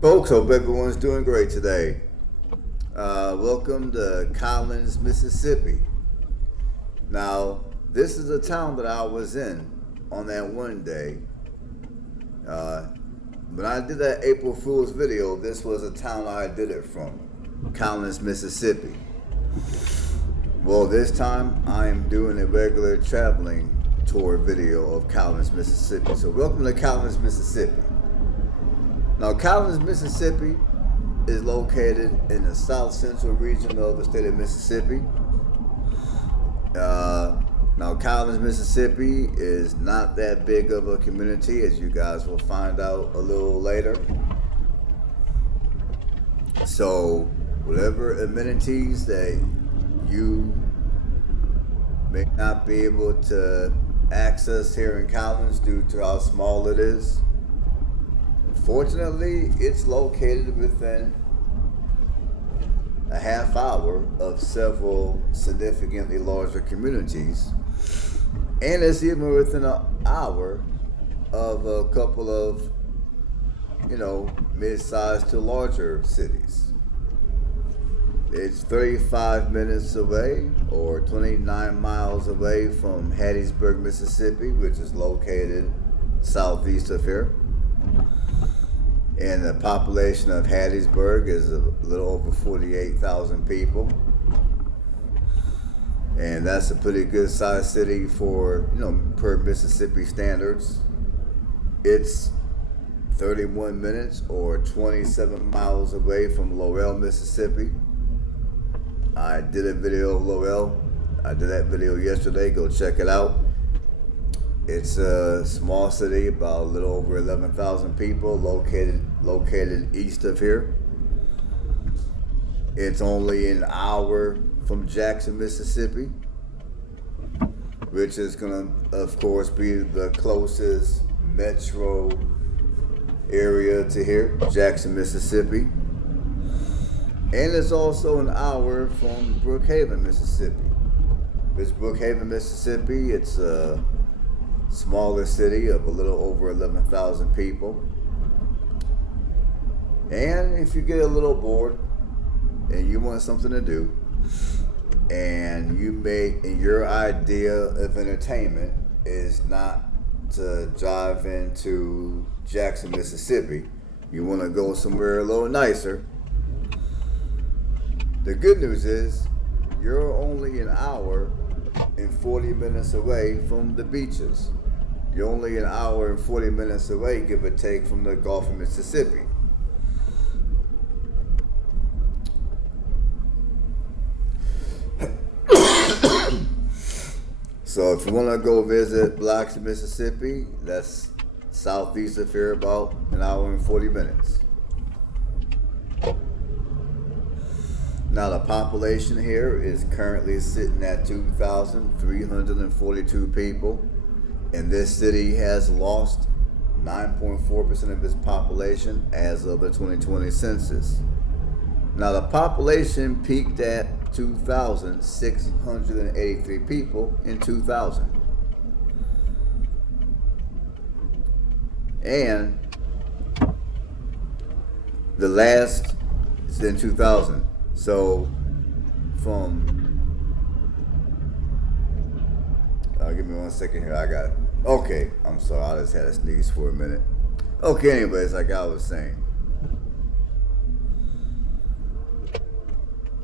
Folks, hope everyone's doing great today. Welcome to Collins, Mississippi. Now, this is a town that I was in on that one day. Uh, when I did that April Fool's video, this was a town I did it from, Collins, Mississippi. Well, this time I'm doing a regular traveling tour video of Collins, Mississippi. So, welcome to Collins, Mississippi. Now, Collins, Mississippi is located in the south central region of the state of Mississippi. Now, Collins, Mississippi is not that big of a community, as you guys will find out a little later. So, whatever amenities that you may not be able to access here in Collins due to how small it is, fortunately, it's located within a half hour of several significantly larger communities, and it's even within an hour of a couple of, mid-sized to larger cities. It's 35 minutes away or 29 miles away from Hattiesburg, Mississippi, which is located southeast of here. And the population of Hattiesburg is a little over 48,000 people. And that's a pretty good sized city for, per Mississippi standards. It's 31 minutes or 27 miles away from Lowell, Mississippi. I did a video of Lowell. I did that video yesterday. Go check it out. It's a small city, about a little over 11,000 people, located east of here. It's only an hour from Jackson, Mississippi, which is going to, of course, be the closest metro area to here, Jackson, Mississippi. And it's also an hour from Brookhaven, Mississippi. It's Brookhaven, Mississippi. It's a smaller city of a little over 11,000 people. And if you get a little bored and you want something to do, and your idea of entertainment is not to drive into Jackson, Mississippi, you want to go somewhere a little nicer, the good news is you're only an hour and 40 minutes away from the beaches. You're only an hour and 40 minutes away, give or take, from the Gulf of Mississippi. So if you want to go visit Biloxi, Mississippi, that's southeast of here, about an hour and 40 minutes. Now the population here is currently sitting at 2,342 people, and this city has lost 9.4% of its population as of the 2020 census. Now the population peaked at 2,683 people in 2000. And the last is in 2000. So give me 1 second here. I got it. Okay, I'm sorry. I just had to sneeze for a minute. Okay, anyways, like I was saying.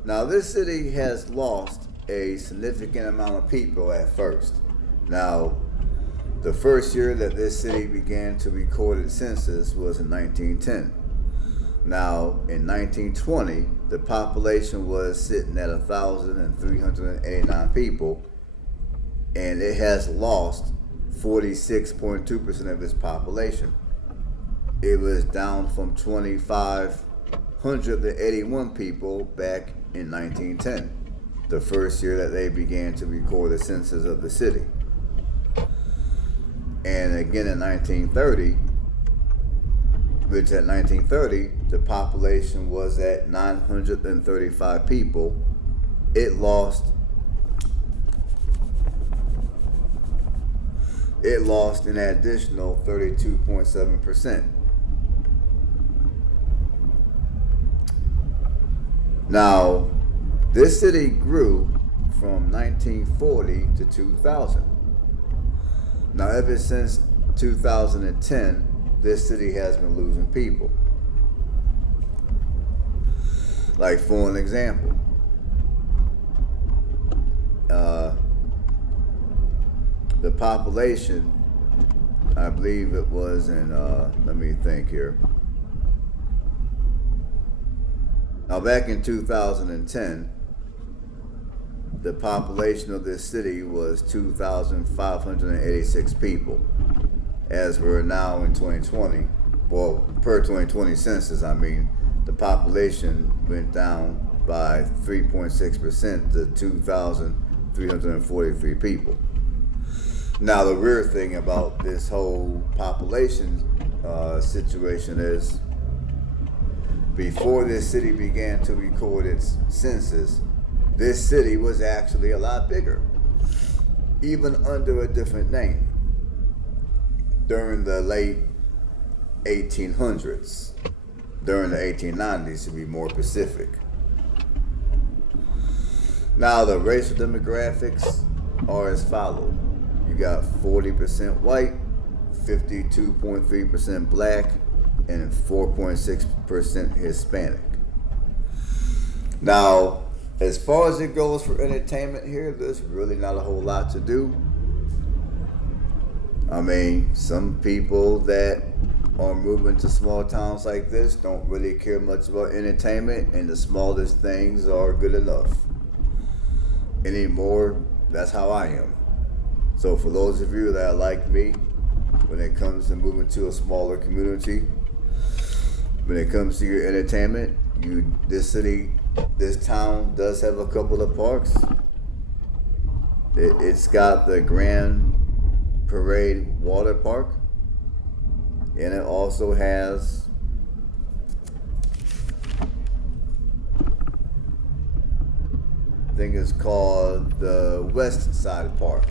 Now, this city has lost a significant amount of people at first. Now, the first year that this city began to record its census was in 1910. Now, in 1920, the population was sitting at 1,389 people, and it has lost 46.2% of its population. It was down from 2,581 people back in 1910, the first year that they began to record the census of the city. And again in 1930, the population was at 935 people. It lost an additional 32.7%. Now, this city grew from 1940 to 2000. Now, ever since 2010, this city has been losing people. Like, for an example, the population, I believe it was in, let me think here. Now, back in 2010, the population of this city was 2,586 people. As we're now in 2020, well, per 2020 census, I mean, the population went down by 3.6% to 2,343 people. Now, the weird thing about this whole population situation is, before this city began to record its census, this city was actually a lot bigger, even under a different name, during the late 1800s, during the 1890s to be more specific. Now, the racial demographics are as follows. You got 40% white, 52.3% black, and 4.6% Hispanic. Now, as far as it goes for entertainment here, there's really not a whole lot to do. I mean, some people that are moving to small towns like this don't really care much about entertainment, and the smallest things are good enough. Anymore, that's how I am. So for those of you that are like me, when it comes to moving to a smaller community, when it comes to your entertainment, this town does have a couple of parks. It's got the Grand Parade Water Park, and it also has I think it's called the West Side Park.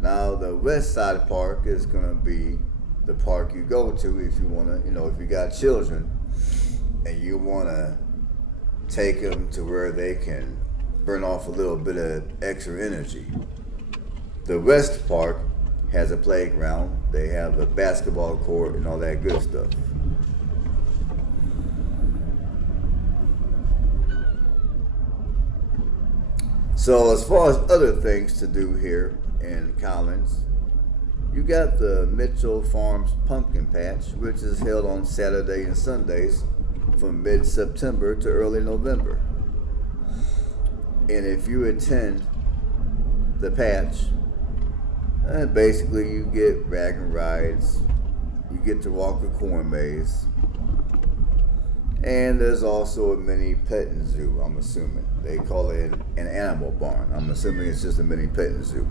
Now, the West Side Park is going to be the park you go to if you want to, if you got children and you want to take them to where they can burn off a little bit of extra energy. The West Park has a playground. They have a basketball court and all that good stuff. So as far as other things to do here in Collins, you got the Mitchell Farms Pumpkin Patch, which is held on Saturday and Sundays from mid-September to early November. And if you attend the patch, basically you get wagon rides, you get to walk a corn maze, and there's also a mini petting zoo, I'm assuming. They call it an animal barn. I'm assuming it's just a mini petting zoo.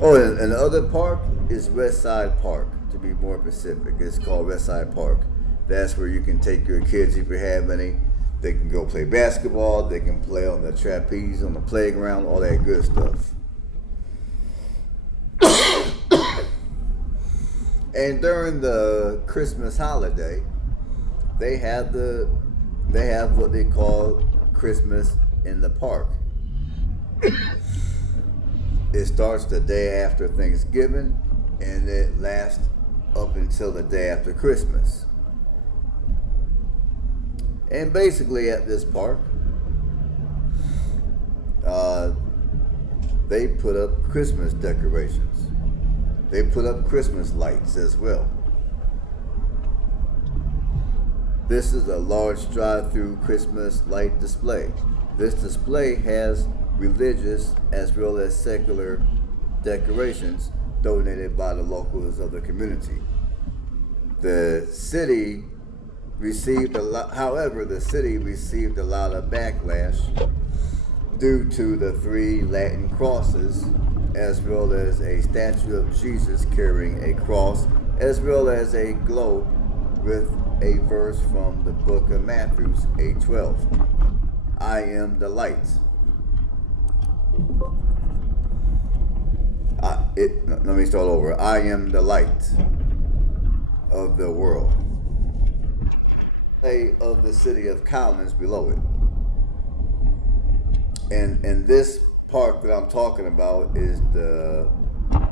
Oh, and the other park is West Side Park, to be more specific. It's called West Side Park. That's where you can take your kids if you have any. They can go play basketball, they can play on the trapeze, on the playground, all that good stuff. And during the Christmas holiday, they have what they call Christmas in the Park. It starts the day after Thanksgiving and it lasts up until the day after Christmas. And basically at this park, they put up Christmas decorations. They put up Christmas lights as well. This is a large drive-through Christmas light display. This display has religious as well as secular decorations donated by the locals of the community. The city received a lot of backlash due to the 3 Latin crosses, as well as a statue of Jesus carrying a cross, as well as a globe with a verse from the book of Matthew 8:12. I am the light. Let me start over. I am the light of the world. of the city of Collins below it. And this park that I'm talking about is the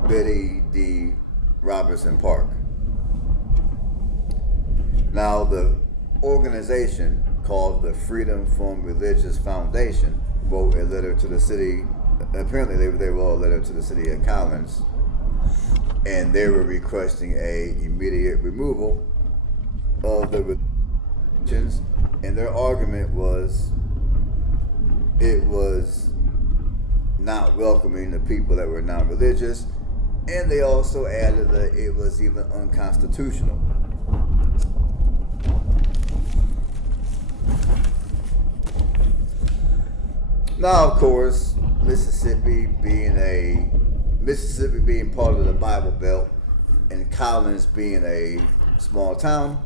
Betty D. Robertson Park. Now, the organization called the Freedom from Religious Foundation wrote a letter to the city. Apparently, they wrote a letter to the city of Collins, and they were requesting a immediate removal of the religions. And their argument was it was not welcoming the people that were non-religious, and they also added that it was even unconstitutional. Now, of course, Mississippi being part of the Bible Belt, and Collins being a small town,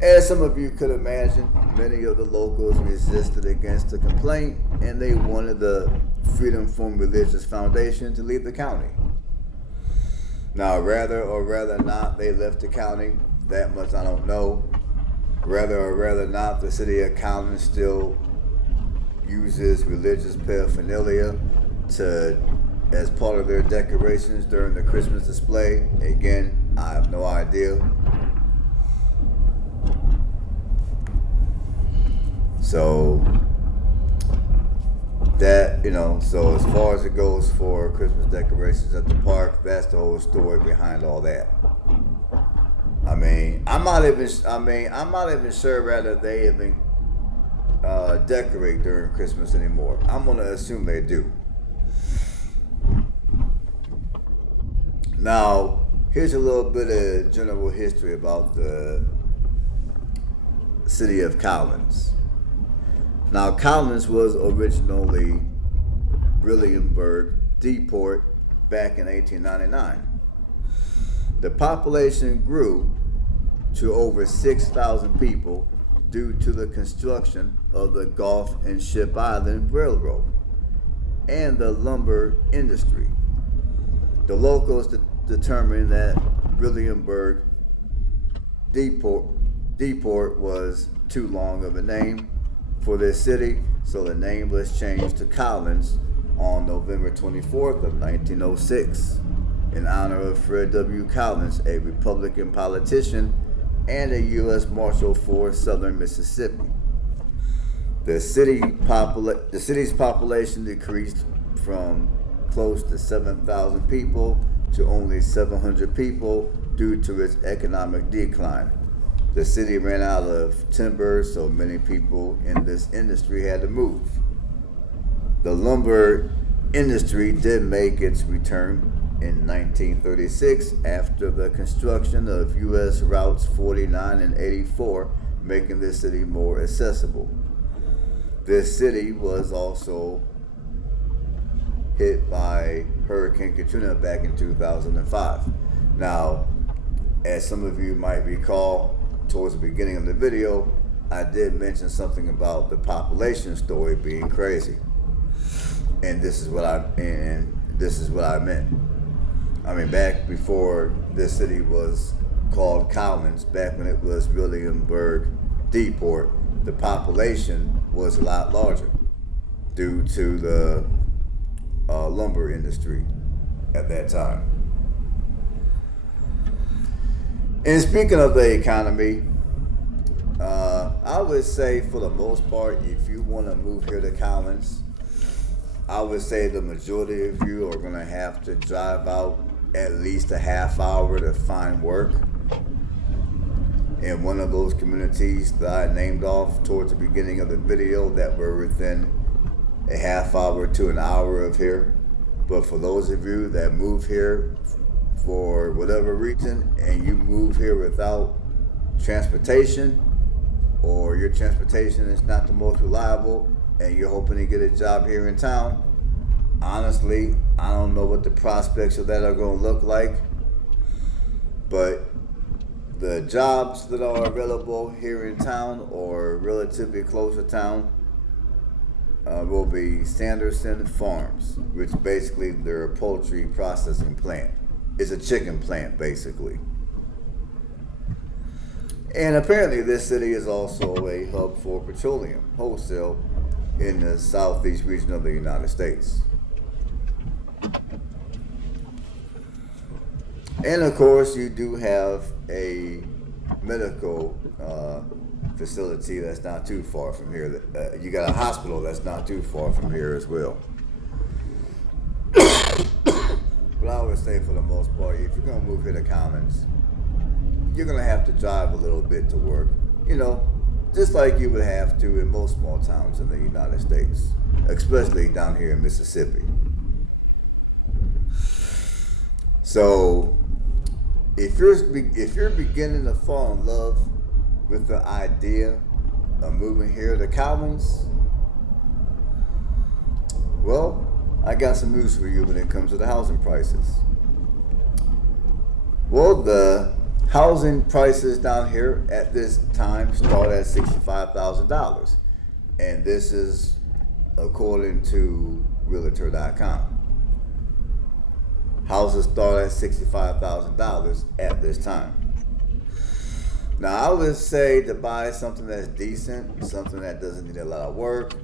as some of you could imagine, many of the locals resisted against the complaint, and they wanted the Freedom from Religious Foundation to leave the county. Now, rather or rather not they left the county, that much I don't know. Rather or rather not, the city of Collins still uses religious paraphernalia as part of their decorations during the Christmas display. Again, I have no idea. So that, so as far as it goes for Christmas decorations at the park, that's the whole story behind all that. I'm not even sure whether they even decorate during Christmas anymore. I'm gonna assume they do. Now, here's a little bit of general history about the city of Collins. Now, Collins was originally Williamsburg Depot back in 1899. The population grew to over 6,000 people due to the construction of the Gulf and Ship Island Railroad and the lumber industry. The locals determined that Williamsburg Depot was too long of a name for this city, so the name was changed to Collins on November 24th of 1906 in honor of Fred W. Collins, a Republican politician and a U.S. Marshal for Southern Mississippi. The city's population decreased from close to 7,000 people to only 700 people due to its economic decline. The city ran out of timber, so many people in this industry had to move. The lumber industry did make its return in 1936 after the construction of U.S. Routes 49 and 84, making this city more accessible. This city was also hit by Hurricane Katrina back in 2005. Now, as some of you might recall, towards the beginning of the video, I did mention something about the population story being crazy, and this is what I meant. Back before this city was called Collins, back when it was Williamsburg Depot, the population was a lot larger due to the lumber industry at that time. And speaking of the economy, I would say for the most part, if you want to move here to Collins, I would say the majority of you are going to have to drive out at least a half hour to find work in one of those communities that I named off towards the beginning of the video that were within a half hour to an hour of here. But for those of you that move here for whatever reason and you move here without transportation, or your transportation is not the most reliable and you're hoping to get a job here in town, honestly, I don't know what the prospects of that are going to look like, but the jobs that are available here in town or relatively close to town will be Sanderson Farms, which basically they're a poultry processing plant. It's a chicken plant, basically. And apparently, this city is also a hub for petroleum wholesale in the southeast region of the United States. And of course, you do have a medical facility that's not too far from here. You got a hospital that's not too far from here as well. But I would say, for the most part, if you're going to move here to Collins, you're going to have to drive a little bit to work. You know, just like you would have to in most small towns in the United States, especially down here in Mississippi. So, if you're beginning to fall in love with the idea of moving here to Collins, well, I got some news for you when it comes to the housing prices. Well, the housing prices down here at this time start at $65,000, and this is according to Realtor.com. Houses start at $65,000 at this time. Now, I would say to buy something that's decent, something that doesn't need a lot of work,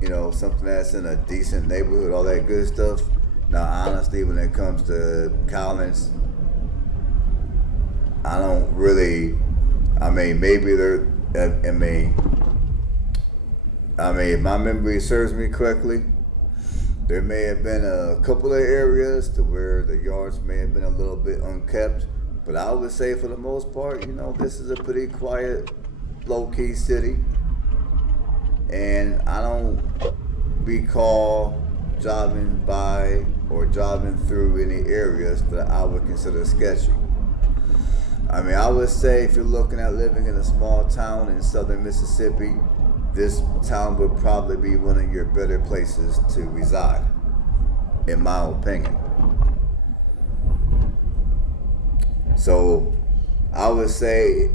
you know, something that's in a decent neighborhood, all that good stuff. Now, honestly, when it comes to Collins, I don't really, maybe there, if my memory serves me correctly, there may have been a couple of areas to where the yards may have been a little bit unkept, but I would say for the most part, you know, this is a pretty quiet, low-key city, and I don't recall driving by or driving through any areas that I would consider sketchy. I would say if you're looking at living in a small town in southern Mississippi, this town would probably be one of your better places to reside, in my opinion. So I would say,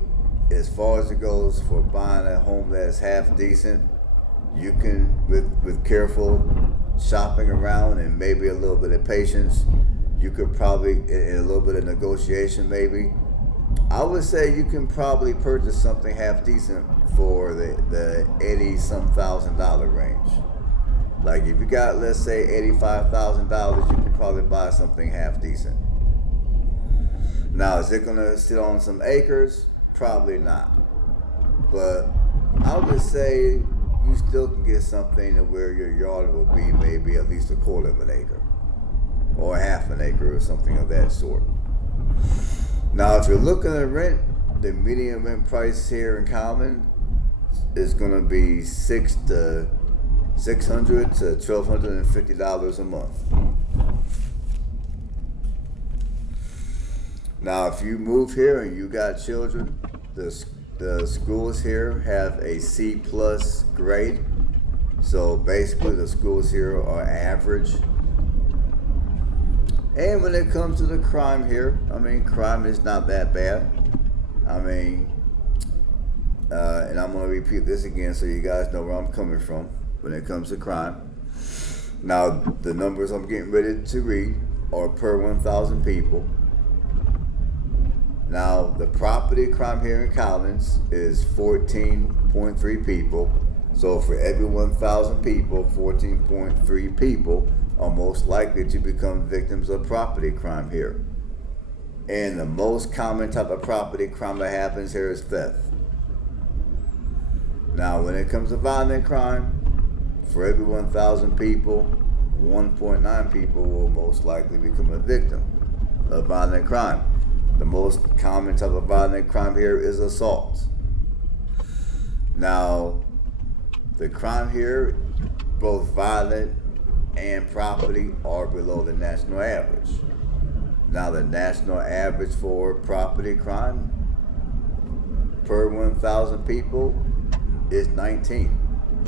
as far as it goes for buying a home that's half decent, you can, with careful shopping around and maybe a little bit of patience, you could probably, and a little bit of negotiation maybe, I would say you can probably purchase something half decent for the $80-some thousand range. Like if you got, let's say, $85,000, you can probably buy something half decent. Now, is it gonna sit on some acres? Probably not. But I would say you still can get something to where your yard will be maybe at least a quarter of an acre or half an acre or something of that sort. Now, if you're looking at rent, the median rent price here in Collins is going to be $600 to $1,250 a month. Now, if you move here and you got children, the schools here have a C plus grade. So basically, the schools here are average. And when it comes to the crime here, crime is not that bad. And I'm going to repeat this again so you guys know where I'm coming from when it comes to crime. Now, the numbers I'm getting ready to read are per 1,000 people. Now, the property crime here in Collins is 14.3 people. So for every 1,000 people, 14.3 people are most likely to become victims of property crime here. And the most common type of property crime that happens here is theft. Now, when it comes to violent crime, for every 1,000 people, 1.9 people will most likely become a victim of violent crime. The most common type of violent crime here is assault. Now, the crime here, both violent and property, are below the national average. Now, the national average for property crime per 1,000 people is 19.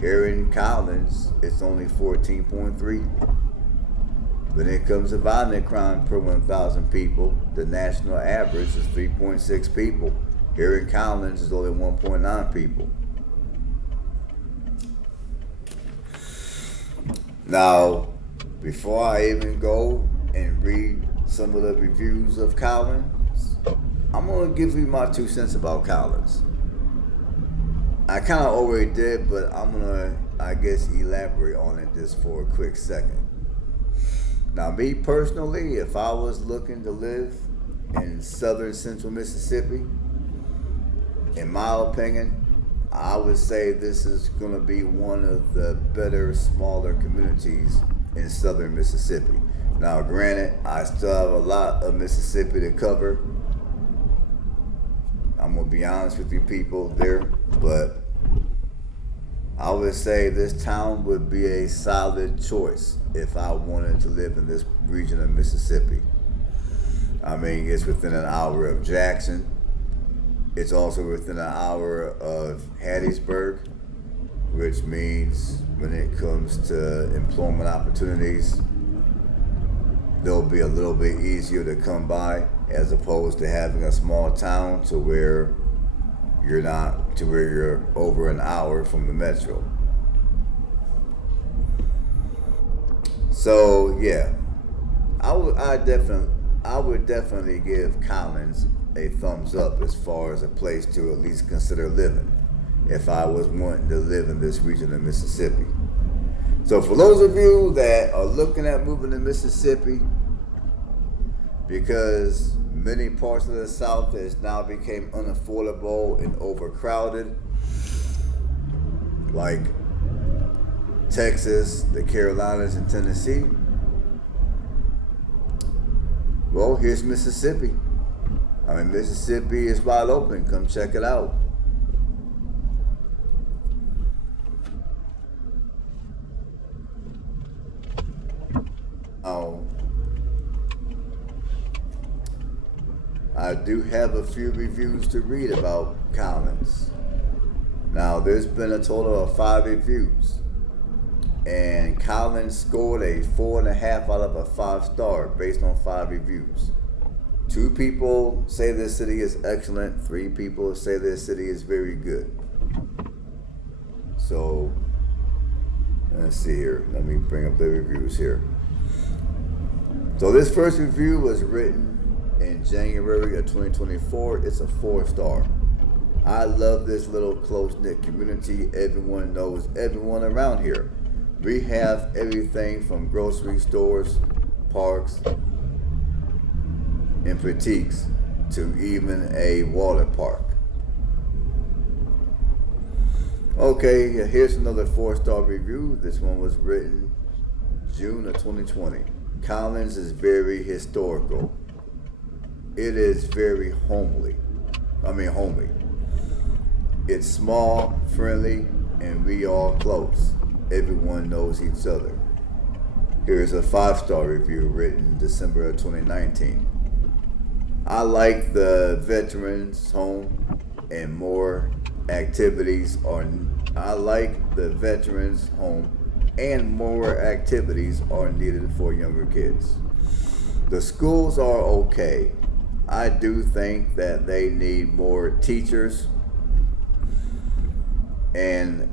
Here in Collins, it's only 14.3. When it comes to violent crime per 1,000 people, the national average is 3.6 people. Here in Collins, it's only 1.9 people. Now, before I even go and read some of the reviews of Collins, I'm gonna give you my 2 cents about Collins. I kind of already did, but I'm gonna, I guess, elaborate on it just for a quick second. Now, me personally, if I was looking to live in southern central Mississippi, in my opinion, I would say this is going to be one of the better, smaller communities in southern Mississippi. Now, granted, I still have a lot of Mississippi to cover. I'm going to be honest with you people there, but I would say this town would be a solid choice if I wanted to live in this region of Mississippi. I mean, it's within an hour of Jackson. It's also within an hour of Hattiesburg, which means when it comes to employment opportunities, they'll be a little bit easier to come by as opposed to having a small town to where you're over an hour from the metro. So yeah, I would definitely give Collins a thumbs up as far as a place to at least consider living if I was wanting to live in this region of Mississippi. So for those of you that are looking at moving to Mississippi, because many parts of the South has now become unaffordable and overcrowded, like Texas, the Carolinas, and Tennessee, well, here's Mississippi. I mean, Mississippi is wide open. Come check it out. I do have a few reviews to read about Collins. Now, there's been a total of 5 reviews, and Collins scored a 4.5 out of a 5-star based on 5 reviews. 2 people say this city is excellent. 3 people say this city is very good. So, let's see here. Let me bring up the reviews here. So this first review was written in January of 2024. It's a 4-star. I love this little close-knit community. Everyone knows everyone around here. We have everything from grocery stores, parks, and boutiques to even a water park. Okay, here's another 4-star review. This one was written June of 2020. Collins is very historical. It is very homely. It's small, friendly, and we all close. Everyone knows each other. Here's a 5-star review written December of 2019. I like the veterans home and more activities are needed for younger kids. The schools are okay. I do think that they need more teachers, and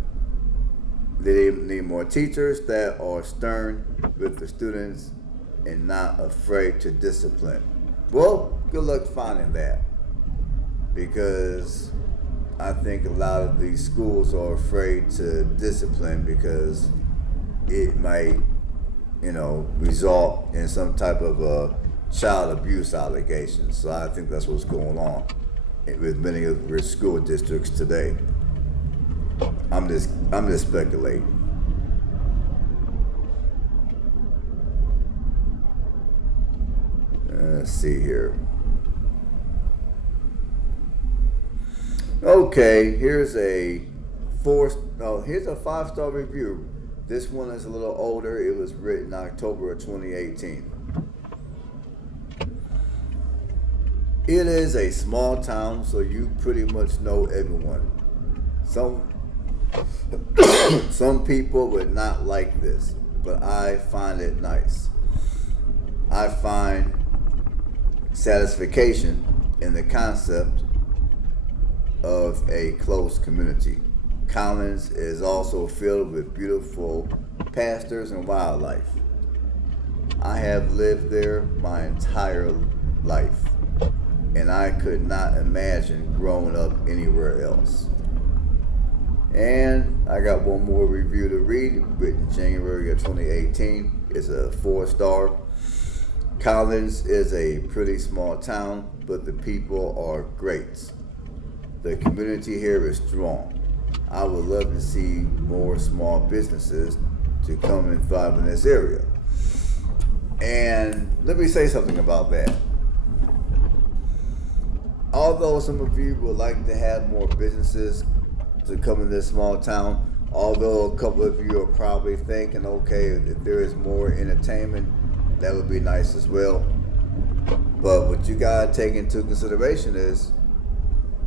they need more teachers that are stern with the students and not afraid to discipline. Well, good luck finding that, because I think a lot of these schools are afraid to discipline because it might, result in some type of a child abuse allegation. So I think that's what's going on with many of your school districts today. I'm just speculating. Let's see here. Okay, here's a 5-star review. This one is a little older. It was written October of 2018. It is a small town, so you pretty much know everyone. Some people would not like this, but I find it nice. I find satisfaction in the concept of a close community. Collins is also filled with beautiful pastures and wildlife. I have lived there my entire life. and I could not imagine growing up anywhere else. And I got one more review to read, written January of 2018. It's a 4-star. Collins is a pretty small town, but the people are great. The community here is strong. I would love to see more small businesses to come and thrive in this area. And let me say something about that. Although some of you would like to have more businesses to come in this small town, although a couple of you are probably thinking, okay, if there is more entertainment, that would be nice as well. But what you gotta take into consideration is,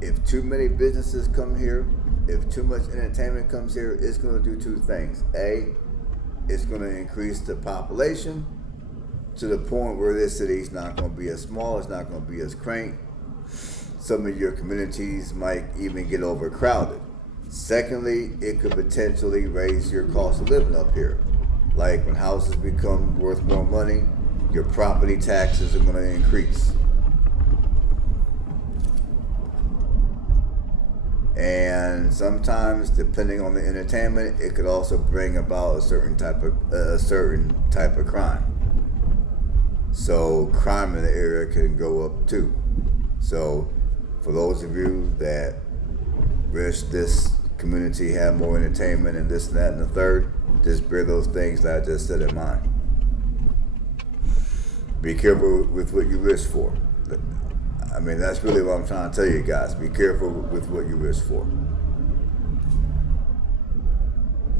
if too many businesses come here, if too much entertainment comes here, it's gonna do two things. A, it's gonna increase the population to the point where this city is not gonna be as small, it's not gonna be as quaint. Some of your communities might even get overcrowded. Secondly, it could potentially raise your cost of living up here. Like when houses become worth more money, your property taxes are going to increase. And sometimes, depending on the entertainment, it could also bring about a certain type of crime. So crime in the area can go up too. So for those of you that wish this community had more entertainment and this and that and the third, just bear those things that I just said in mind. Be careful with what you wish for. I mean, that's really what I'm trying to tell you guys. Be careful with what you wish for.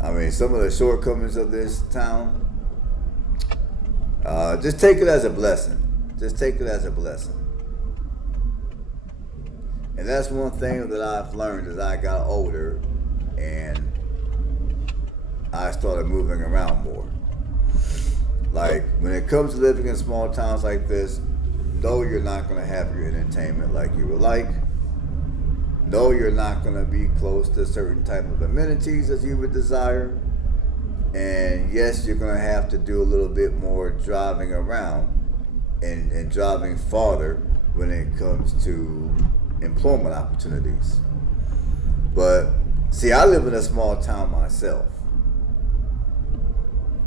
I mean, some of the shortcomings of this town, just take it as a blessing. Just take it as a blessing. And that's one thing that I've learned as I got older and I started moving around more. Like, when it comes to living in small towns like this, no, you're not going to have your entertainment like you would like. No, you're not going to be close to certain type of amenities as you would desire. And yes, you're going to have to do a little bit more driving around and driving farther when it comes to employment opportunities. But see, I live in a small town myself.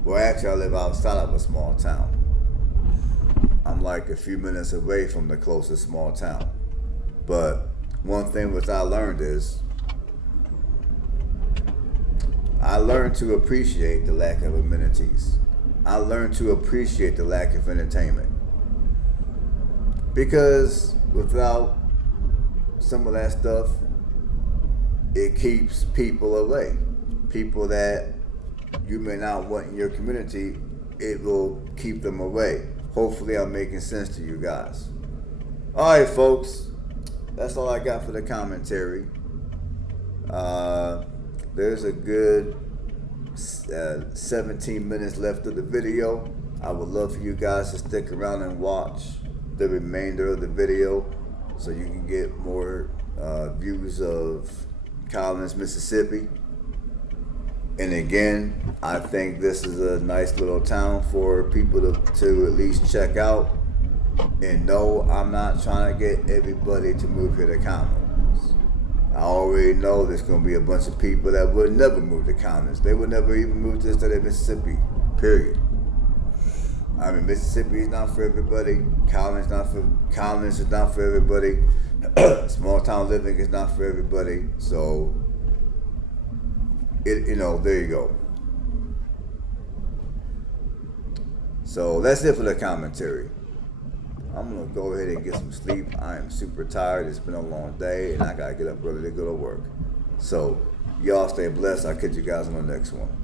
Well, actually, I live outside of a small town. I'm like a few minutes away from the closest small town. But one thing which I learned is, I learned to appreciate the lack of amenities. I learned to appreciate the lack of entertainment. Because without some of that stuff, it keeps people away. People that you may not want in your community, it will keep them away. Hopefully I'm making sense to you guys. All right, folks, that's all I got for the commentary. There's a good 17 minutes left of the video. I would love for you guys to stick around and watch the remainder of the video so you can get more views of Collins, Mississippi. And again, I think this is a nice little town for people to at least check out. And no, I'm not trying to get everybody to move here to Collins. I already know there's going to be a bunch of people that would never move to Collins. They would never even move to the state of Mississippi, period. I mean, Mississippi is not for everybody. Collins is not for everybody. Small town living is not for everybody. So, there you go. So that's it for the commentary. I'm gonna go ahead and get some sleep. I am super tired. It's been a long day and I gotta get up early to go to work. So y'all stay blessed. I'll catch you guys on the next one.